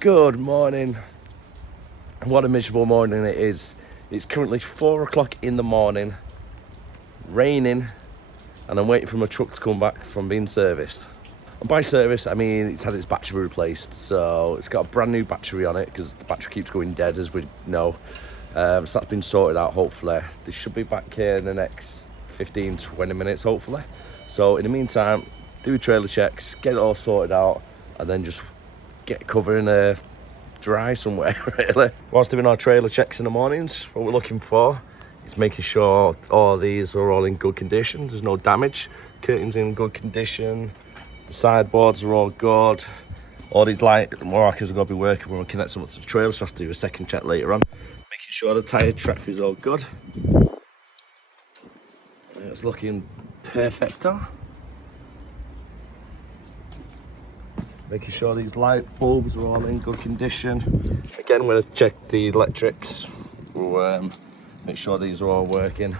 Good morning. What a miserable morning it is. It's currently 4 o'clock in the morning, raining, and I'm waiting for my truck to come back from being serviced. And by service, I mean it's had its battery replaced, so it's got a brand new battery on it because the battery keeps going dead, as we know. So that's been sorted out, hopefully. They should be back here in the next 15-20 minutes, hopefully. So in the meantime, do trailer checks, get it all sorted out, and then just get covering dry somewhere, really. Whilst doing our trailer checks in the mornings, what we're looking for is making sure all these are all in good condition. There's no damage. Curtains in good condition. The sideboards are all good. All these light markers are going to be working when we connect them up to the trailer, so I have to do a second check later on. Making sure the tyre traffic is all good. It's looking perfecto. Making sure these light bulbs are all in good condition. Again, we're going to check the electrics. We'll make sure these are all working.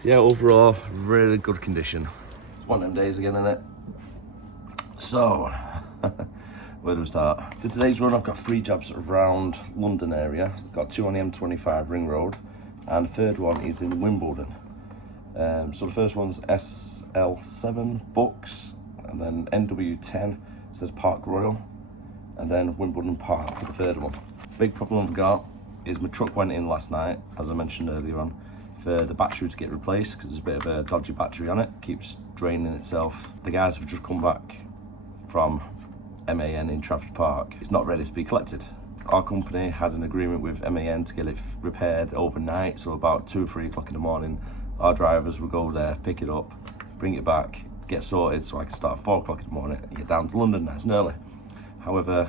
So yeah, overall, really good condition. It's one of them days again, isn't it? So, where do we start? For today's run, I've got 3 jobs around London area. I've got 2 on the M25 Ring Road, and the third one is in Wimbledon. So the first one's SL7 Bucks, and then NW10 says Park Royal, and then Wimbledon Park for the third one. Big problem I've got is my truck went in last night, as I mentioned earlier on, for the battery to get replaced because there's a bit of a dodgy battery on it, keeps draining itself. The guys have just come back from MAN in Trafford Park. It's not ready to be collected. Our company had an agreement with MAN to get it repaired overnight, so about 2 or 3 o'clock in the morning, our drivers would go there, pick it up, bring it back, get sorted so I can start at 4 o'clock in the morning and get down to London nice and early. However,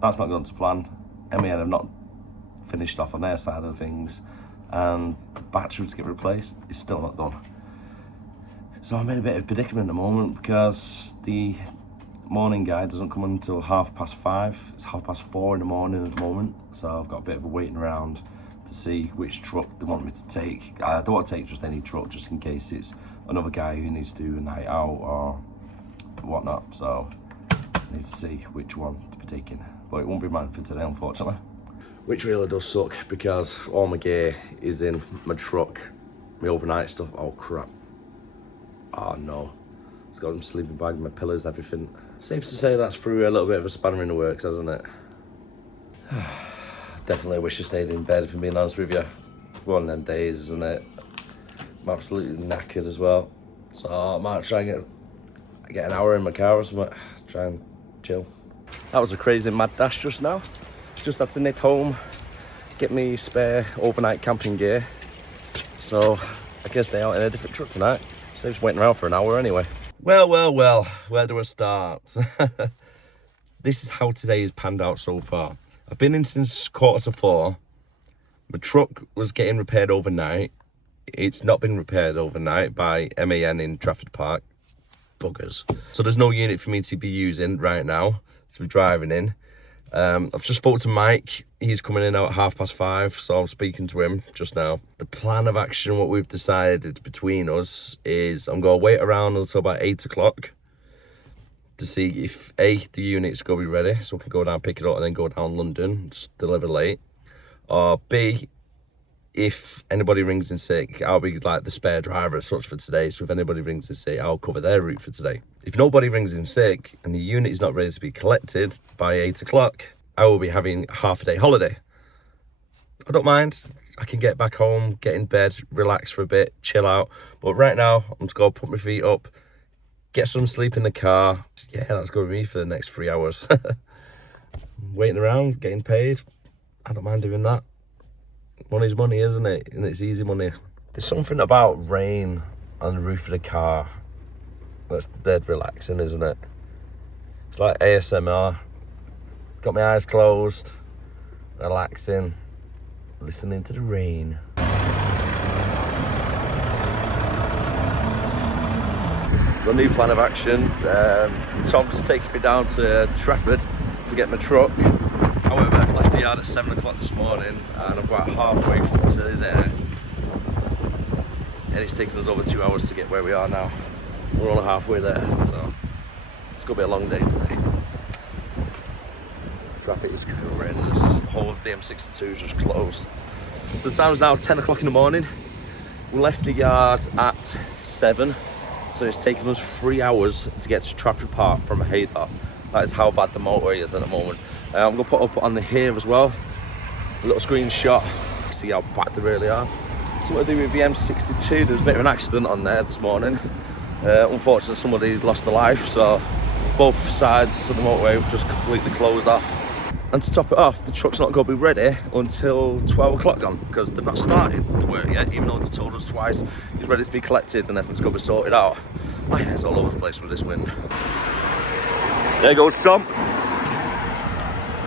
that's not gone to plan. MAN have not finished off on their side of things, and the battery to get replaced is still not done. So I'm in a bit of a predicament at the moment because the morning guy doesn't come until 5:30. It's 4:30 in the morning at the moment, so I've got a bit of a waiting around to see which truck they want me to take. I don't want to take just any truck, just in case it's another guy who needs to do a night out or whatnot. So I need to see which one to be taking, but it won't be mine for today, unfortunately. Which really does suck because all my gear is in my truck. My overnight stuff, oh crap. Oh no. It's got my sleeping bag, my pillows, everything. Safe to say that's through a little bit of a spanner in the works, hasn't it? Definitely wish I stayed in bed, if I'm being honest with you. One of them days, isn't it? I'm absolutely knackered as well. So I might try and get an hour in my car or something. Try and chill. That was a crazy mad dash just now. Just had to nip home, get me spare overnight camping gear. So I can stay out in a different truck tonight. So just waiting around for an hour anyway. Well, where do I start? This is how today has panned out so far. I've been in since 3:45. My truck was getting repaired overnight. It's not been repaired overnight by MAN in Trafford Park. Buggers. So there's no unit for me to be using right now to be driving in. I've just spoke to Mike. He's coming in now at 5:30, so I'm speaking to him just now. The plan of action, what we've decided between us, is I'm going to wait around until about 8 o'clock to see if A, the unit's going to be ready, so we can go down, pick it up, and then go down London, deliver late. Or B, if anybody rings in sick, I'll be like the spare driver as such for today. So if anybody rings in sick, I'll cover their route for today. If nobody rings in sick and the unit is not ready to be collected by 8 o'clock, I will be having a half-a-day holiday. I don't mind. I can get back home, get in bed, relax for a bit, chill out. But right now, I'm just going to put my feet up, get some sleep in the car. Yeah, that's going to be me for the next 3 hours. Waiting around, getting paid. I don't mind doing that. Money's money, isn't it? And it's easy money. There's something about rain on the roof of the car that's dead relaxing, isn't it? It's like ASMR. Got my eyes closed, relaxing, listening to the rain. So a new plan of action. Tom's taking me down to Trafford to get my truck. However, I left the yard at 7 o'clock this morning and I'm about halfway to there. And it's taken us over 2 hours to get where we are now. We're only halfway there, so it's going to be a long day today. Traffic is horrendous. The whole of the M62 is just closed. So the time's now 10 o'clock in the morning. We left the yard at 7. So it's taken us 3 hours to get to Trafford Park from Haydock. That is how bad the motorway is at the moment. I'm going to put up on the here as well a little screenshot, see how bad they really are. Something to do with the M62, there was a bit of an accident on there this morning. Unfortunately, somebody lost their life, so both sides of the motorway were just completely closed off. And to top it off, the truck's not going to be ready until 12 o'clock on, because they've not started the work yet, even though they told us twice it's ready to be collected and everything's going to be sorted out. My hair's all over the place with this wind. There goes Tom.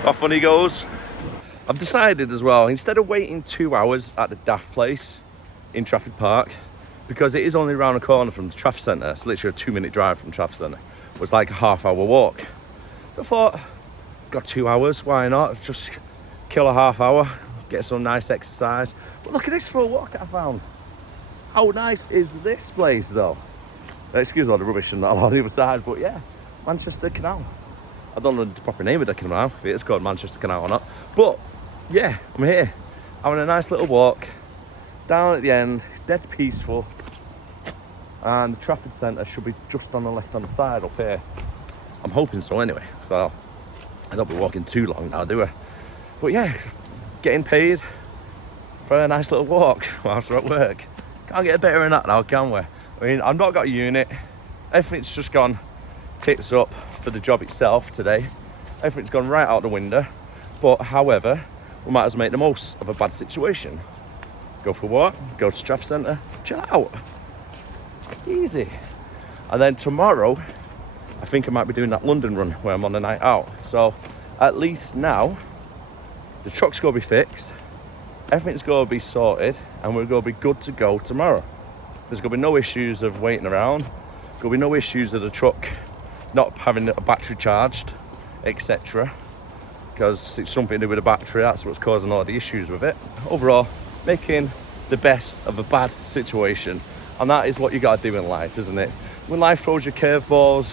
Off when he goes. I've decided as well, instead of waiting 2 hours at the Daft place in Trafford Park, because it is only around the corner from the Trafford Centre, it's literally a 2-minute drive from Trafford Centre, it was like a half-hour walk. So I thought, I've got 2 hours, why not? Just kill a half hour, get some nice exercise. But look at this for a walk I found. How nice is this place though? Excuse all the rubbish and all on the other side, but yeah, Manchester Canal. I don't know the proper name of the canal, if it's called Manchester Canal or not. But yeah, I'm here, having a nice little walk. Down at the end, it's dead peaceful. And the Trafford Centre should be just on the left-hand side up here. I'm hoping so anyway, so I don't be walking too long now, do I? But yeah, getting paid for a nice little walk whilst we're at work. Can't get better than that now, can we? I mean, I've not got a unit. Everything's just gone tits up for the job itself today. Everything's gone right out the window. But however, we might as well make the most of a bad situation. Go for a walk, go to Trafford Centre, chill out. Easy. And then tomorrow, I think I might be doing that London run where I'm on a night out. So at least now, the truck's going to be fixed, everything's going to be sorted, and we're going to be good to go tomorrow. There's going to be no issues of waiting around. There's going to be no issues of the truck not having a battery charged, etc. Because it's something to do with the battery, that's what's causing all the issues with it. Overall, making the best of a bad situation. And that is what you got to do in life, isn't it? When life throws you curveballs,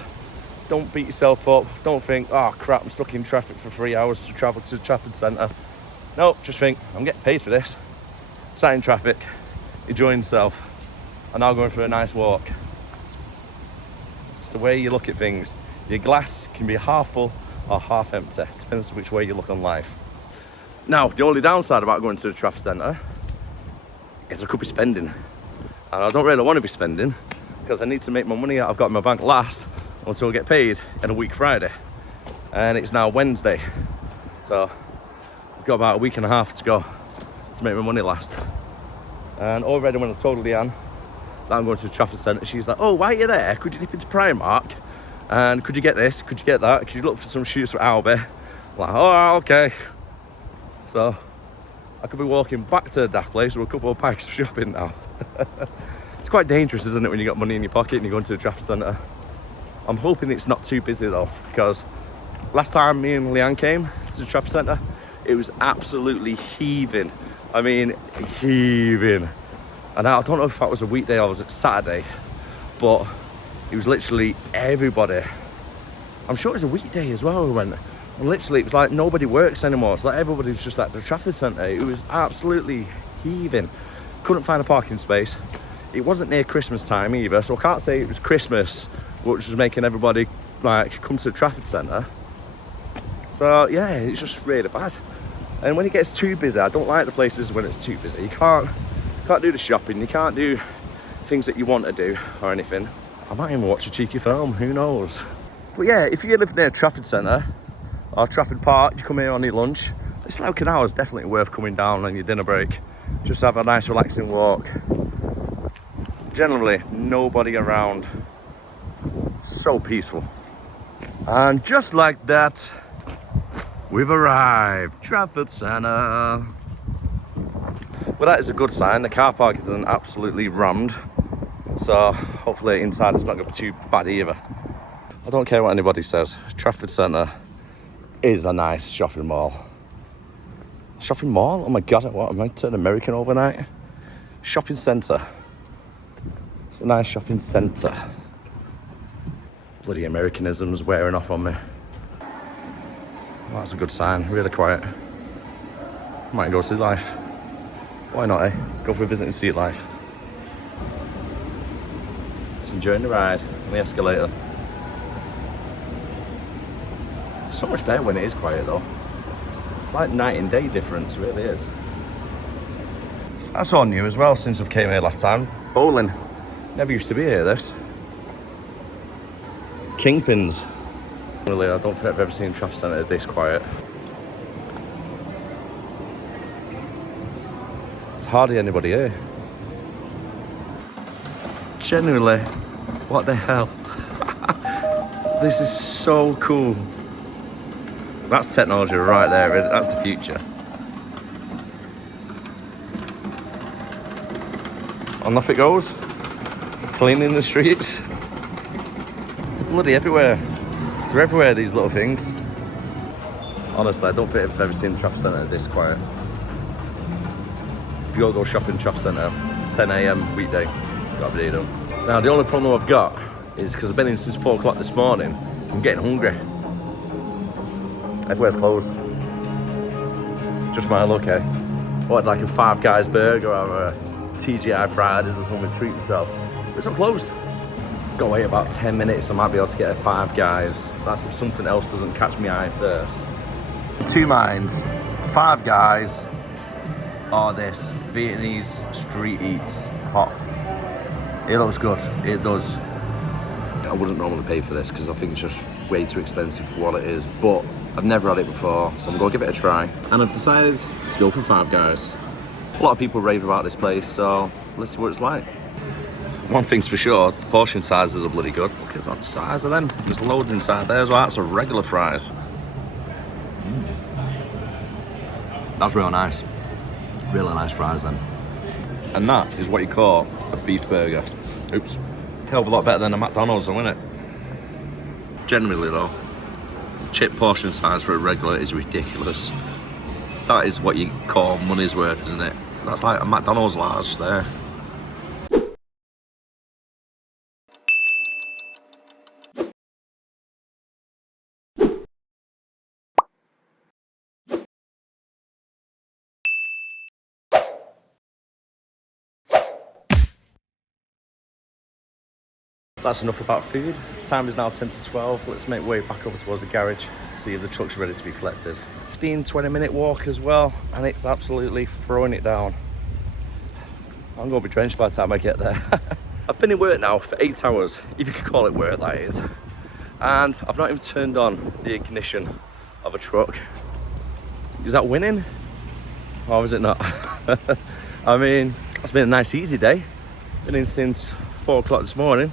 don't beat yourself up. Don't think, oh crap, I'm stuck in traffic for 3 hours to travel to the Trafford Centre. No, just think, I'm getting paid for this. Sat in traffic, enjoying yourself, and now going for a nice walk. It's the way you look at things. Your glass can be half full or half empty. Depends which way you look on life. Now, the only downside about going to the Trafford Centre is I could be spending. And I don't really want to be spending because I need to make my money that I've got in my bank last until I get paid in a week Friday. And it's now Wednesday. So I've got about a week and a half to go to make my money last. And already when I told Leanne that I'm going to the Trafford Centre, she's like, oh, why are you there? Could you dip into Primark? And could you get this? Could you get that? Could you look for some shoes for Albie? I'm like, oh, okay. So I could be walking back to the Daft place with a couple of packs of shopping now. It's quite dangerous, isn't it, when you got money in your pocket and you're going to the Trafford Centre. I'm hoping it's not too busy though, because last time me and Leanne came to the Trafford Centre, it was absolutely heaving. I mean, heaving. And I don't know if that was a weekday or was it Saturday, but it was literally everybody. I'm sure it was a weekday as well we went. And literally it was like nobody works anymore. So like everybody was just at the Trafford Centre. It was absolutely heaving. Couldn't find a parking space. It wasn't near Christmas time either, so I can't say it was Christmas, which was making everybody like come to the Trafford Centre. So yeah, it's just really bad. And when it gets too busy, I don't like the places when it's too busy. You can't do the shopping, you can't do things that you want to do or anything. I might even watch a cheeky film, who knows. But yeah, if you live near Trafford Centre or Trafford Park, you come here on your lunch, this Slough Canal is definitely worth coming down on your dinner break. Just have a nice relaxing walk. Generally, nobody around. So peaceful. And just like that, we've arrived. Trafford Centre. Well, that is a good sign. The car park isn't absolutely rammed. So hopefully inside it's not going to be too bad either. I don't care what anybody says. Trafford Centre is a nice shopping mall. Shopping mall? Oh my god, what am I turning American overnight? Shopping centre. It's a nice shopping centre. Bloody Americanisms wearing off on me. Well, that's a good sign, really quiet. Might go see life. Why not, eh? Go for a visit and see life. Just enjoying the ride on the escalator. So much better when it is quiet though. It's like night and day difference, it really is. So that's all new as well since I've came here last time. Bowling. Never used to be here, this. Kingpins. Really, I don't think I've ever seen a traffic centre this quiet. There's hardly anybody here. Genuinely, what the hell? This is so cool. That's technology right there, that's the future. On off it goes. Cleaning the streets. They're bloody everywhere. They're everywhere, these little things. Honestly, I don't think I've ever seen the traffic centre this quiet. If you all go shopping traffic centre, 10 AM weekday, gotta be done. Now the only problem I've got is because I've been in since 4 o'clock this morning, I'm getting hungry. Everywhere's closed. Just my luck, eh? What, like a Five Guys burger or a TGI Fridays or something, treat myself. But it's not closed. Gotta wait about 10 minutes, I might be able to get a Five Guys. That's if something else doesn't catch my eye first. Two minds, Five Guys or this Vietnamese street eats hot. It looks good, it does. I wouldn't normally pay for this because I think it's just way too expensive for what it is, but I've never had it before, so I'm gonna give it a try. And I've decided to go for Five Guys. A lot of people rave about this place, so let's see what it's like. One thing's for sure, the portion sizes are bloody good. Look at that size of them. There's loads inside there as well. That's a regular fries. That's real nice. Really nice fries then. And that is what you call a beef burger. Oops. Hell of a lot better than a McDonald's though, isn't it? Generally though, chip portion size for a regular is ridiculous. That is what you call money's worth, isn't it? That's like a McDonald's large there. That's enough about food. Time is now 10 to 12. Let's make way back over towards the garage, see if the truck's ready to be collected. 15-20 minute walk as well, and it's absolutely throwing it down. I'm gonna be drenched by the time I get there. I've been in work now for 8 hours, if you could call it work, that is. And I've not even turned on the ignition of a truck. Is that winning? Or is it not? I mean, it's been a nice easy day. Been in since 4 o'clock this morning.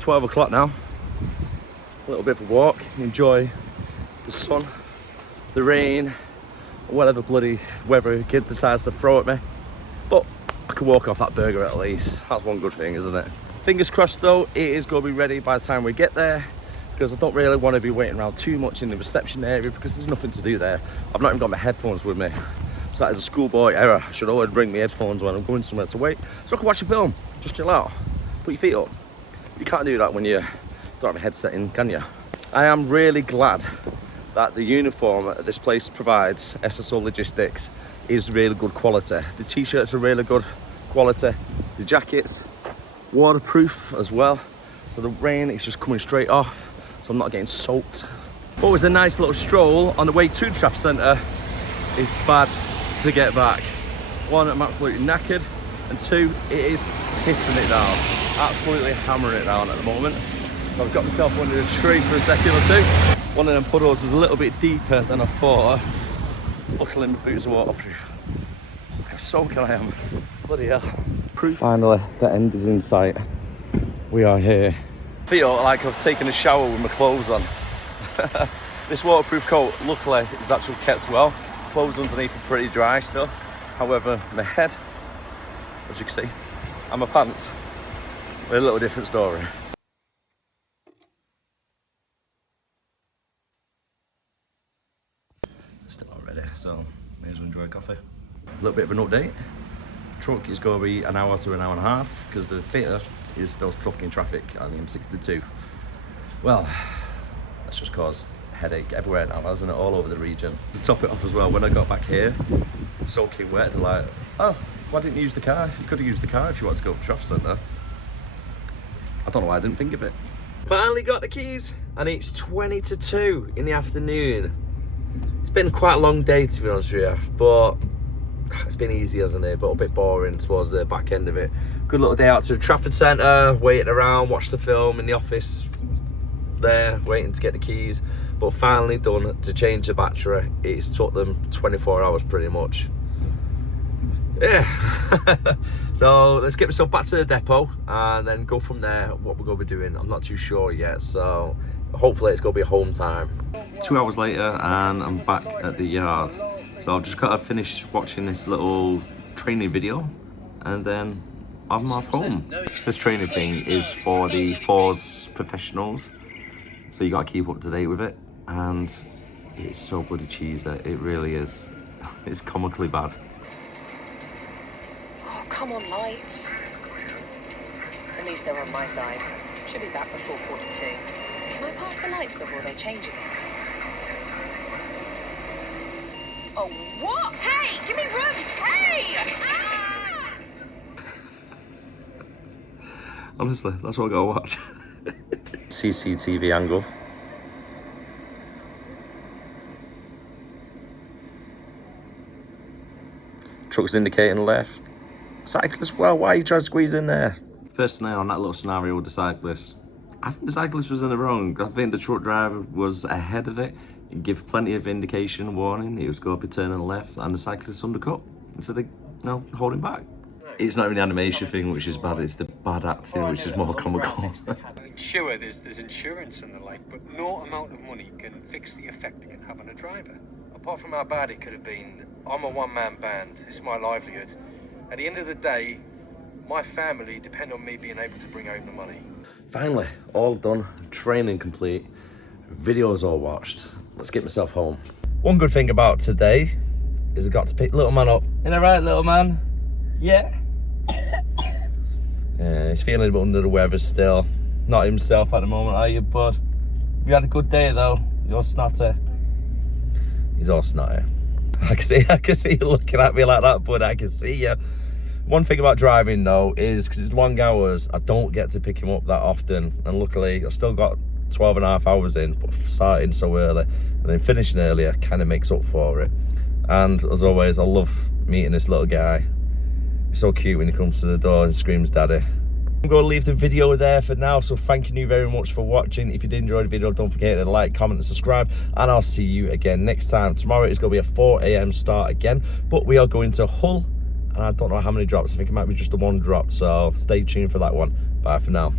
12 o'clock now. A little bit of a walk, enjoy the sun, the rain, whatever bloody weather a kid decides to throw at me. But I can walk off that burger at least. That's one good thing, isn't it? Fingers crossed though, it is going to be ready by the time we get there, because I don't really want to be waiting around too much in the reception area because there's nothing to do there. I've not even got my headphones with me. So that is a schoolboy error. I should always bring my headphones when I'm going somewhere to wait, so I can watch a film, just chill out, put your feet up. You can't do that when you don't have a headset in, can you? I am really glad that the uniform that this place provides, SSO Logistics, is really good quality. The t-shirts are really good quality. The jackets, waterproof as well. So the rain is just coming straight off, so I'm not getting soaked. What was a nice little stroll on the way to the traffic centre is bad to get back. One, I'm absolutely knackered, and two, it is pissing it down. Absolutely hammering it down at the moment. I've got myself under a tree for a second or two. One of them puddles was a little bit deeper than I thought. Luckily my boots are waterproof. How soaking I am. Bloody hell. Finally, the end is in sight. We are here. I feel like I've taken a shower with my clothes on. This waterproof coat, luckily, is actually kept well. Clothes underneath are pretty dry still. However, my head, as you can see, and my pants, are a little different story. Still not ready, so may as well enjoy a coffee. A little bit of an update. Truck is going to be an hour to an hour and a half because the fitter is still stuck in traffic on the M62. Well, let's just cause headache everywhere now, hasn't it? All over the region. To top it off as well, when I got back here, soaking wet, they're like, oh, why didn't you use the car? You could have used the car if you wanted to go up to Trafford Centre. I don't know why I didn't think of it. Finally got the keys, and it's 20 to 2 in the afternoon. It's been quite a long day, to be honest with you, but it's been easy, hasn't it? But a bit boring towards the back end of it. Good little day out to the Trafford Centre, waiting around, watched the film in the office there, waiting to get the keys. But finally done to change the battery. It's took them 24 hours pretty much. Yeah. So let's get myself back to the depot and then go from there. What we're going to be doing, I'm not too sure yet. So hopefully it's going to be home time. 2 hours later and I'm back at the yard. So I've just got to finish watching this little training video and then I'm off home. This training thing is for the Force professionals. So you got to keep up to date with it. And it's so bloody cheesy. It really is. It's comically bad. Oh, come on, lights. At least they're on my side. Should be back before 1:45. Can I pass the lights before they change again? Oh, what? Hey, give me room! Hey! Ah! Honestly, that's what I gotta watch. CCTV angle. Truck's indicating left. Cyclist, well, why are you trying to squeeze in there? Personally, on that little scenario with the cyclist, I think the cyclist was in the wrong. I think the truck driver was ahead of it. He gave plenty of indication, warning. He was going to be turning left, and the cyclist undercut instead of, holding back. It's not even the animation thing which is bad, it's the bad acting which is more comical. Sure, there's insurance and the like, but no amount of money can fix the effect it can have on a driver. Apart from how bad it could have been, I'm a one-man band. It's my livelihood. At the end of the day, my family depend on me being able to bring home the money. Finally, all done, training complete, videos all watched. Let's get myself home. One good thing about today is I got to pick little man up. Ain't that right, little man? Yeah. Yeah, he's feeling a bit under the weather still. Not himself at the moment, are you, bud? Have you had a good day though? You're snotty. He's all snotty. I can see you looking at me like that, bud. I can see you. One thing about driving though is because it's long hours, I don't get to pick him up that often. And luckily, I've still got 12 and a half hours in, but starting so early and then finishing earlier kind of makes up for it. And as always, I love meeting this little guy. He's so cute when he comes to the door and screams daddy. I'm going to leave the video there for now, so thank you very much for watching. If you did enjoy the video, don't forget to like, comment and subscribe, and I'll see you again next time. Tomorrow it's going to be a 4 AM start again, but we are going to Hull, and I don't know how many drops. I think it might be just the one drop, so stay tuned for that one. Bye for now.